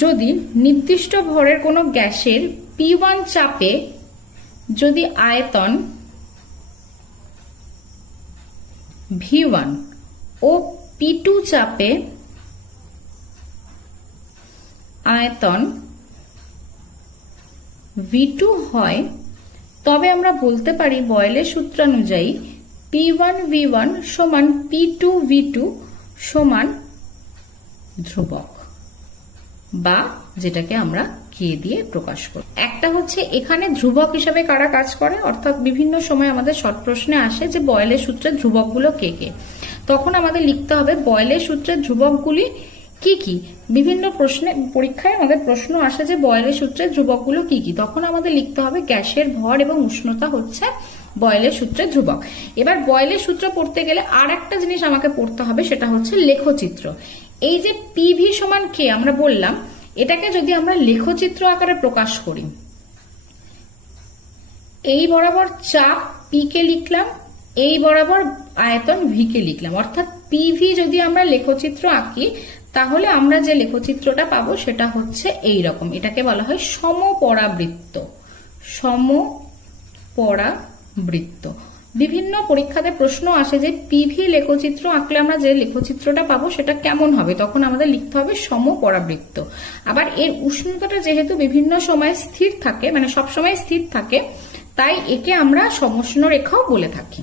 যদি নির্দিষ্ট ভরের কোনো গ্যাসের P1 চাপে যদি আয়তন V1 ও P2 চাপে আয়তন V2 হয়, তবে আমরা বলতে পারি বয়েলের সূত্রানুযায়ী P1 V1 সমান P2 V2 সমান ধ্রুবক, বা যেটাকে আমরা কে দিয়ে প্রকাশ করি। একটা হচ্ছে এখানে ধ্রুবক হিসাবে কারা কাজ করে, অর্থাৎ বিভিন্ন সময় আমাদের শর্ট প্রশ্নে আসে যে বয়েলের সূত্রের ধ্রুবকগুলো কে কে, তখন আমাদের লিখতে হবে বয়েলের সূত্রের ধ্রুবকগুলি কি কি। বিভিন্ন প্রশ্নে পরীক্ষায় আমাদের প্রশ্ন আসে যে বয়েলের সূত্রের ধ্রুবকগুলো কি কি, তখন আমাদের লিখতে হবে গ্যাসের ভর এবং উষ্ণতা হচ্ছে বয়েলের সূত্রের ধ্রুবক। এবার বয়েলের সূত্র পড়তে গেলে আর একটা জিনিস আমাকে পড়তে হবে, সেটা হচ্ছে লেখচিত্র। এই যে পিভি সমান কে আমরা বললাম, এটাকে যদি আমরা লেখচিত্র আকারে প্রকাশ করি, এই বরাবর চাপ পি কে লিখলাম, এই বরাবর আয়তন ভি কে লিখলাম, অর্থাৎ পিভি যদি আমরা লেখচিত্র আঁকি তাহলে আমরা যে লেখচিত্রটা পাবো সেটা হচ্ছে এই রকম। এটাকে বলা হয় সমপরাবৃত্ত। সমপরাবৃত্ত। বিভিন্ন পরীক্ষাতে প্রশ্ন আসে যে পিভি লেখচিত্র আঁকলে আমরা যে লেখচিত্রটা পাবো সেটা কেমন হবে, তখন আমাদের লিখতে হবে সমপরাবৃত্ত। আবার এর উষ্ণতাটা যেহেতু বিভিন্ন সময় স্থির থাকে, মানে সবসময় স্থির থাকে, তাই একে আমরা সমষ্ণ রেখাও বলে থাকি।